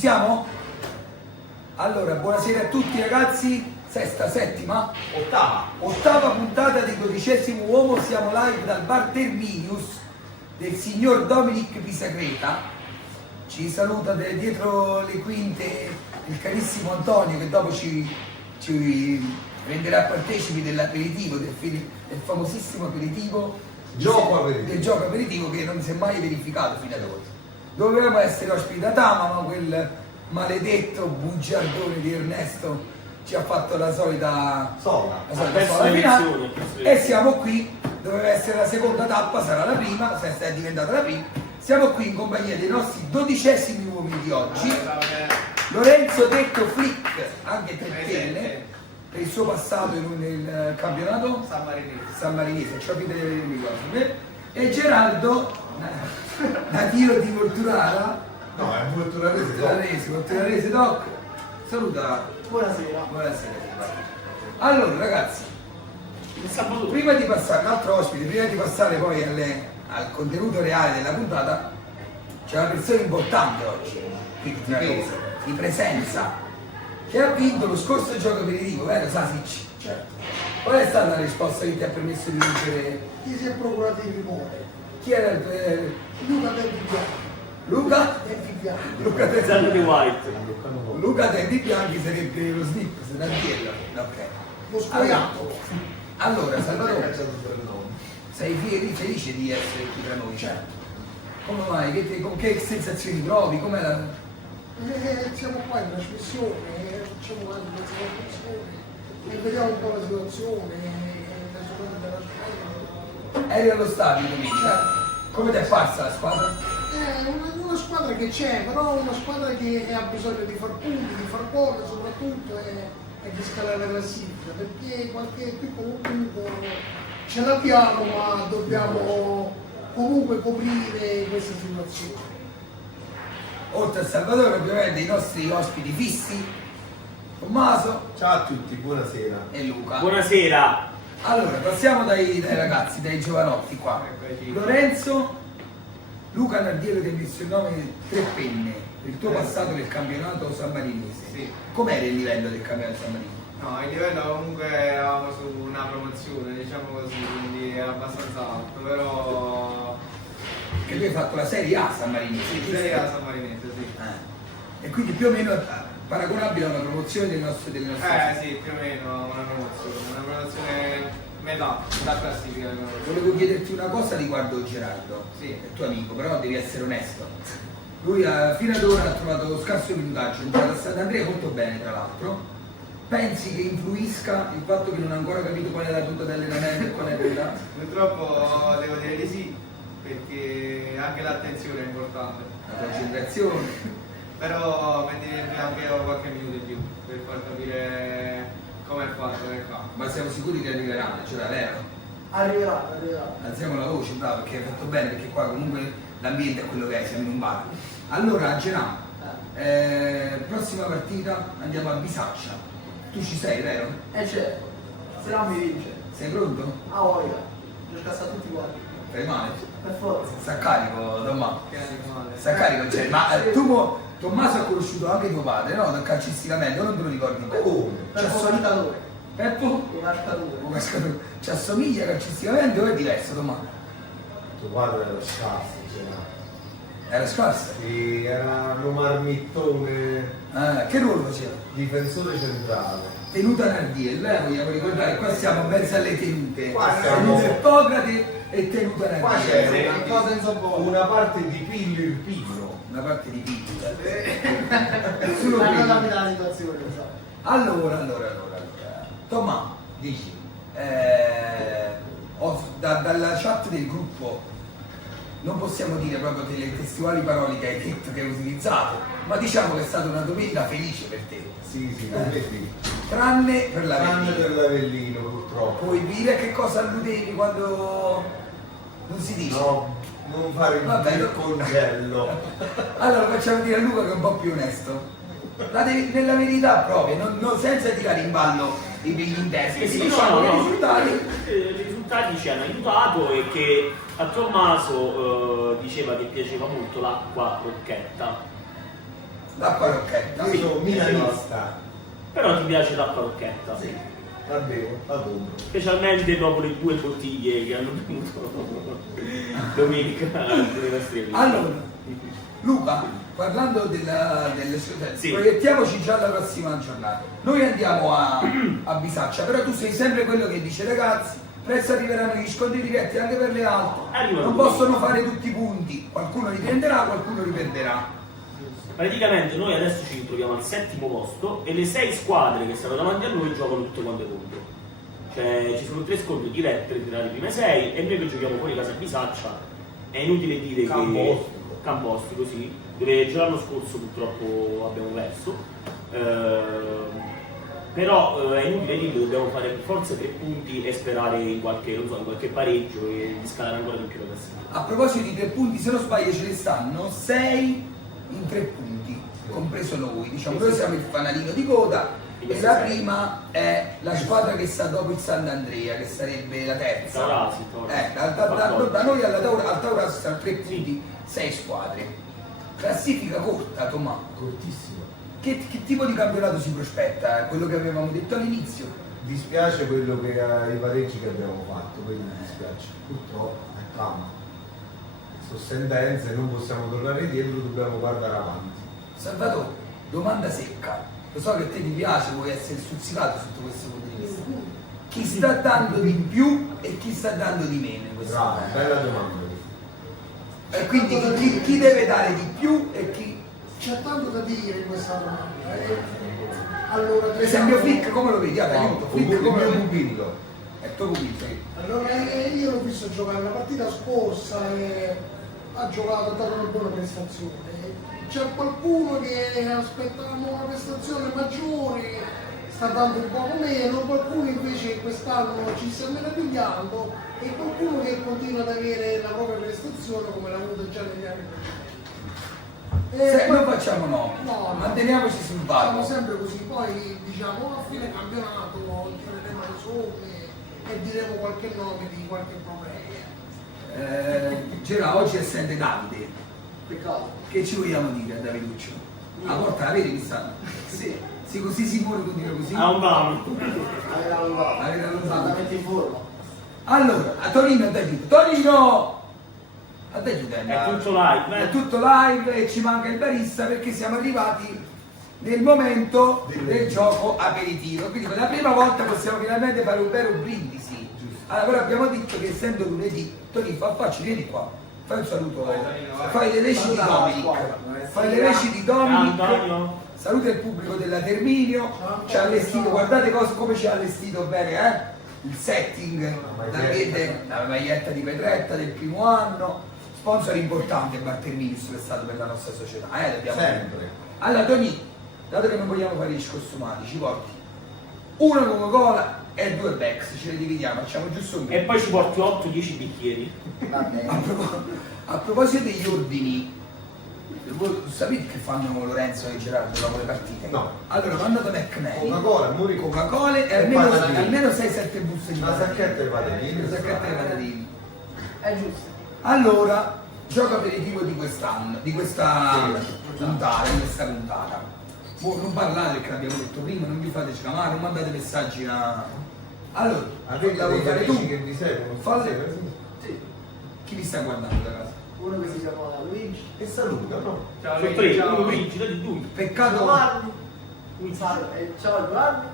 siamo? Allora, buonasera a tutti ragazzi, settima, ottava puntata del 12° uomo, siamo live dal bar Terminius del signor Dominic Pisacreta. Ci saluta dietro le quinte il carissimo Antonio che dopo ci renderà partecipi dell'aperitivo, del famosissimo aperitivo, del gioco aperitivo che non si è mai verificato fino ad ora. Dovevamo essere ospiti da Tama, ma quel maledetto bugiardone di Ernesto ci ha fatto la solita sola finale e siamo qui. Doveva essere la seconda tappa, sarà la prima, se è diventata la prima. Siamo qui in compagnia dei nostri 12esimi uomini di oggi. Lorenzo detto Flick, anche 3 stelle, per il suo passato nel campionato Sammarinese, ci avete ricordo. E Geraldo, nativo di Volturara. No, è Volturarese Doc. Saluta. Buonasera. Allora ragazzi, prima di passare, un altro ospite, prima di passare poi al contenuto reale della puntata, c'è una persona importante oggi, di presenza, che ha vinto lo scorso gioco aperitivo, vero Sasic? Certo. Qual è stata la risposta che ti ha permesso di vincere? Chi si è procurato il rimore? Chi era Luca Del Bianchi. Luca? Del Bianchi. Luca Del Zanno di White. Luca Del Bianchi sarebbe lo snip, se da dirlo. Ok. Lo scoiato. Allora, Salvatore, sei felice di essere qui tra noi? Certo. Come mai? Con che sensazioni provi? Com'è la... Siamo qua in trasmissione, facciamo quasi una trasmissione e vediamo un po' la situazione, la giocata della squadra. Eri allo stadio domenica? Come ti è parsa la squadra? È una squadra che c'è, però una squadra che ha bisogno di far punti, di far gol soprattutto e di scalare la classifica, perché qualche piccolo punto ce l'abbiamo, ma dobbiamo comunque coprire questa situazione. Oltre a Salvatore ovviamente i nostri ospiti fissi, Tommaso. Ciao a tutti, buonasera. E Luca. Buonasera. Allora, passiamo dai ragazzi, dai giovanotti qua. Lorenzo, Luca Nardiello ti ha messo il nome di 3 penne, per il tuo passato del campionato sammarinese. Sì. Com'era il livello del campionato sammarinese? No, il livello comunque eravamo su una promozione, diciamo così, quindi è abbastanza alto, però... Che tu hai fatto la Serie A sammarinese, giusto? Serie A Sammarinese, sì. E quindi più o meno paragonabile a una promozione delle nostre Sì, più o meno una promozione metà classifica. Volevo chiederti una cosa riguardo Gerardo, Sì. è tuo amico, però devi essere onesto. Lui fino ad ora ha trovato scarso minutaggio, è entrato a Sant'Andrea molto bene tra l'altro. Pensi che influisca il fatto che non ha ancora capito qual è la tuta dell'allenamento e qual è quella? Purtroppo devo dire di sì, perché anche l'attenzione è importante. La concentrazione. Però metterebbe anche qualche minuto in più per far capire come è fatto che fa. Ma siamo sicuri che arriveranno, cioè vero? Arriverà. Alziamo la voce, bravo, perché hai fatto bene, perché qua comunque l'ambiente è quello che è, siamo in un bar. Allora, Gerardo, prossima partita andiamo a Bisaccia. Tu ci sei, vero? Certo, se no mi vince. Sei pronto? Ah, voglia, li ho scassati tutti quanti. Fai male? Per forza. Sta carico, Tommaso. Che animale. Sta carico, cioè, ma Tommaso ha conosciuto anche tuo padre, no? Calcisticamente, o non te lo ricordi bene? Come? Per un calciatore. Peppo? Un calciatore. Ci assomiglia calcisticamente o è diverso, Tommaso? Tuo padre era scarso, Era scarso? sì, era un marmittone, Che ruolo faceva? difensore centrale. Tenuta Nardiel, vogliamo ricordare, qua siamo in mezzo alle tenute. Qua siamo- Tenuta Ippocrate e tenuta Qua Nardiel. c'è Una cosa in sopporto. una parte di piglio il piglio. Una parte di pizza. Ma non la la situazione, lo so. Allora. Tommaso, Dici? dalla chat del gruppo non possiamo dire proprio delle testuali parole che hai detto, che hai utilizzato, ma diciamo che è stata una domenica felice per te. Sì, per me sì. Tranne per la Tranne Vendita. per l'Avellino, purtroppo. Puoi dire a che cosa alludevi quando non si dice? No, non fare il congello. Allora facciamo dire a Luca che è un po' più onesto. Nella verità proprio, non senza tirare in ballo i pigli in testa, Sì, diciamo no. che i risultati. I risultati ci hanno aiutato e che a Tommaso diceva che piaceva molto l'acqua rocchetta. L'acqua rocchetta. Io sono milanista. Però ti piace l'acqua rocchetta? Sì, la bevo, la compro. Specialmente dopo le 2 bottiglie che hanno bevuto domenica alle nostre amiche. Allora, Luca, parlando Sì. proiettiamoci già alla prossima giornata. Noi andiamo a Bisaccia, però tu sei sempre quello che dice ragazzi, presto arriveranno gli scontri diretti anche per le auto. Arrivano Non tutti. possono fare tutti i punti, qualcuno li prenderà, qualcuno li perderà. Praticamente noi adesso ci ritroviamo al 7° posto e le 6 squadre che stanno davanti a noi giocano tutte quante contro. Cioè ci sono 3 scontri diretti tra le prime 6 e noi che giochiamo fuori casa a Bisaccia. È inutile dire che Campostico, sì, dove già l'anno scorso purtroppo abbiamo perso. Però è inutile dire che dobbiamo fare per forza 3 punti e sperare in qualche, non so, in qualche pareggio e di scalare ancora di più la classifica. A proposito di 3 punti, se non sbaglio ce ne stanno 6 in 3 punti, compreso noi. Diciamo, noi siamo il fanalino di coda e la prima è la squadra che sta dopo il Sant'Andrea, che sarebbe la terza. Taurasi. Da noi al Taurasi stanno 3 punti, 6 squadre. Classifica corta, Tomà. Cortissimo. Che tipo di campionato si prospetta? Quello che avevamo detto all'inizio. Dispiace quello che i pareggi che abbiamo fatto, quello mi dispiace. Purtroppo è calma. Sono sentenze, non possiamo tornare indietro, dobbiamo guardare avanti. Salvatore, domanda secca. Lo so che a te ti piace, vuoi essere stuzzicato sotto questo punto di vista. Chi sta dando di più e chi sta dando di meno in questo Bravo, momento? bella domanda. E quindi chi deve dare di più e chi... C'è tanto da dire in questa domanda. Allora, Per esempio Flick come lo vedi? Aiuto, Il Flick come lo mio vedi? pupillo. È tuo pupillo. Allora, io l'ho visto giocare la partita scorsa e ha giocato, ha dato una buona prestazione. C'è qualcuno che aspettavamo una prestazione maggiore, sta dando un po' meno, qualcuno invece quest'anno ci sta meravigliando e qualcuno che continua ad avere la propria prestazione come l'ha avuto già negli anni precedenti. Non facciamo No, manteniamoci sul siamo palco. sempre così, poi diciamo a fine campionato tireremo le somme e diremo qualche nome di qualche problema. Gerà, oggi è sempre Davide. Peccato. Che ci vogliamo dire a Daviduccio? La porta la vedi quest'anno? Sì, Sei così sicuro tu dire così? A un bravo. aveva allungato. Avete allungato. Esattamente in forma. Allora, a Torino a Davido. Torino! A Davido È tutto live, È tutto live e ci manca il barista perché siamo arrivati nel momento del gioco aperitivo. Quindi per la prima volta possiamo finalmente fare un vero brindisi. Allora, però abbiamo detto che essendo lunedì, Torino, facci, vieni qua. Fai un saluto, fai le reci di Dominic, fai le reci di Dominic, Antonio. saluta il pubblico della Terminio, ci ha allestito, guardate come ci ha allestito bene, il setting, la maglietta di Pedretta del primo anno, sponsor importante Bar Terminius che è stato per la nostra società, dobbiamo Sempre. Allora Tony, dato che non vogliamo fare gli scostumati, ci porti una Coca-Cola e 2 Bex, ce le dividiamo, facciamo giusto un E poi ci porti 8-10 bicchieri. A proposito degli ordini, voi sapete che fanno Lorenzo e Gerardo dopo le partite? No. Allora vanno da McMahon, Coca-Cola, muri Coca-Cola e E patatine. almeno 6-7 buste di Una sacchetta di patatine. Una sacchetta di patatine. È giusto. Allora, gioco aperitivo di quest'anno, di questa Sì. puntata. Non parlate perché l'abbiamo detto prima, non vi fate scamare, non mandate messaggi a... Allora, Avete la vuoi dei fare tu? amici che vi seguono? Falle. stasera, sì? Chi vi sta guardando da casa? Uno che si chiama Luigi. E saluta, no? Ciao Sono Luigi, 3, ciao. uno Luigi, dai tu. Peccato... Giovanni. Ciao Giovanni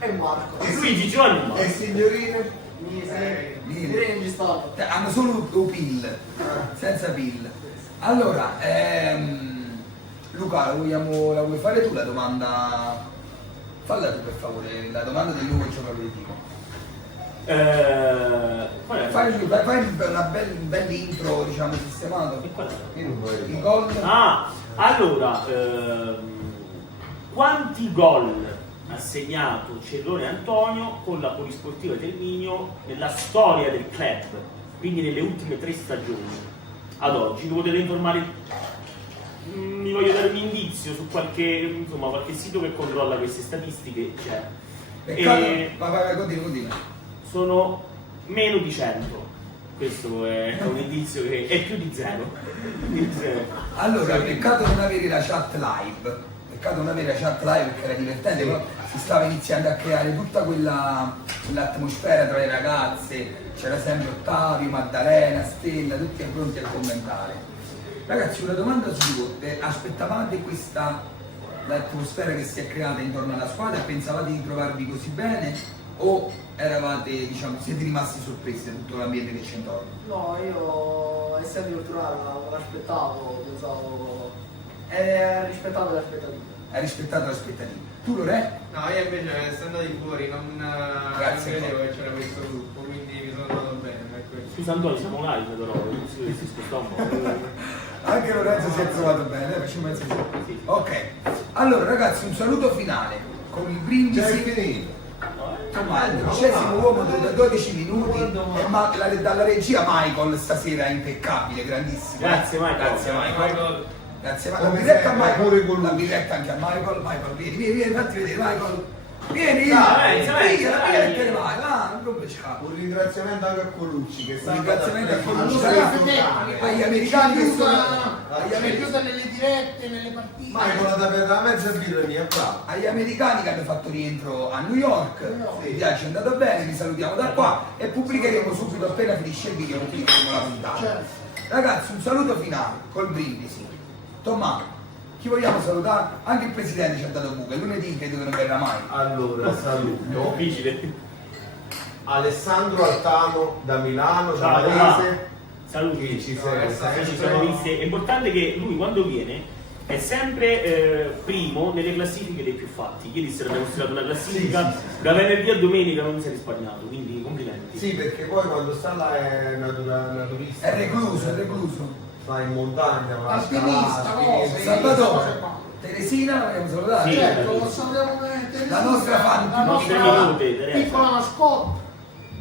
e Marco. Luigi, Giovanni. E signorine? Mi ci stanno. Hanno solo un PIL, senza PIL. Allora, Luca, la vuoi fare tu la domanda? Falla tu per favore, la domanda del nuovo gioco aperitivo. Qual è? Fai un bel intro, diciamo, sistemato. E qual è? Io non voglio. Il gol. Ah, allora, quanti gol ha segnato Cerrone Antonio con la Polisportiva Terminio nella storia del club, quindi nelle ultime 3 stagioni ad oggi? Mi potete informare? Mi voglio dare un indizio su qualche sito che controlla queste statistiche, c'è. Peccato. E Vai, continua. sono meno di 100. Questo è un indizio che è più di zero. Di zero. Allora, peccato non avere la chat live, peccato non avere la chat live perché era divertente, però si stava iniziando a creare tutta quell'atmosfera tra le ragazze, c'era sempre Ottavio, Maddalena, Stella, tutti pronti a commentare. Ragazzi, una domanda su voi, aspettavate l'atmosfera che si è creata intorno alla squadra e pensavate di trovarvi così bene? O eravate, diciamo, siete rimasti sorpresi da tutto l'ambiente che c'è intorno? No, io essendo culturale non l'aspettavo, pensavo. Rispettavo le aspettative. Hai rispettato le aspettative. Tu Lore? No, io invece essendo di fuori non Grazie, vedevo che c'era questo gruppo, quindi mi sono trovato bene per questo. Scusa Antonio, siamo live però, si sposta un po'. Anche Lorenzo si è trovato bene, facciamo mezzo Sì. Ok. Allora ragazzi, un saluto finale con il brindisi. Già è finito. Insomma, il 12° uomo da 12 minuti e dalla regia Michael stasera impeccabile, grandissimo. Grazie, Michael. Grazie Michael. Grazie Michael. La Come diretta a sempre, Michael. pure con La lui. diretta anche a Michael. Michael, vieni, fatti vedere Michael. Vieni, Dai, te ne vai, va, non c'ha. Un ringraziamento anche a Colucci che Un ringraziamento a Colucci, agli Agli americani che sono agli americani nelle dirette, nelle partite. Ma con la tappa da mezza birra mia qua. agli americani che hanno fatto rientro a New York. Il viaggio è andato bene, vi salutiamo da qua e pubblicheremo subito appena finisce il video, pubblicheremo la puntata. Certo. Ragazzi, un saluto finale col brindisi. Tommaso, chi vogliamo salutare? Anche il presidente ci ha dato buca, lunedì credo che non verrà mai. Allora, saluto Difficile. Alessandro Altano da Milano, da Ciao, Varese, saluti. che ci segue Ci sempre. siamo visti. È importante che lui quando viene è sempre primo nelle classifiche dei più fatti. Ieri sera abbiamo stilato una classifica, Sì. da venerdì a domenica non si è risparmiato, quindi complimenti. Sì, perché poi quando sta là è naturista. È recluso. Sta in montagna, va a Alpinista, scalare, cose, alpinista. Salvatore, Teresina, vogliamo salutare? Sì. Certo, sappiamo che La nostra fan, la nostre nostra minute, Teresa. piccola mascotte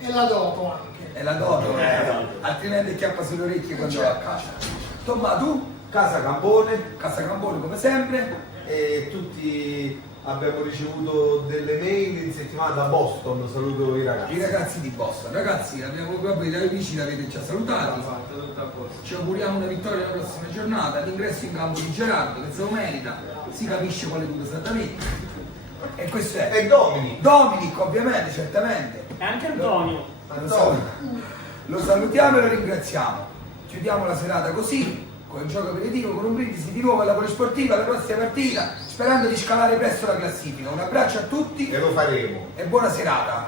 e la dopo anche. È la doto, Esatto. altrimenti chiappa sulle orecchie quando va a casa. Tommaso, tu? Casa Campone, Casa Campone come sempre. e tutti abbiamo ricevuto delle mail in settimana da Boston, saluto i I ragazzi. ragazzi di Boston, ragazzi, abbiamo proprio dagli amici l'avete già salutati. Fatto tutto a posto. Ci auguriamo una vittoria nella prossima giornata, l'ingresso in campo di Gerardo che se lo merita, si capisce quale punto esattamente. E questo è E Domini, Dominic, ovviamente, certamente. E anche Antonio. Lo salutiamo e lo ringraziamo. Chiudiamo la serata così, con il gioco aperitivo, con un brindisi di nuovo alla polisportiva, alla prossima partita, sperando di scalare presto la classifica. Un abbraccio a tutti e lo faremo. e buona serata.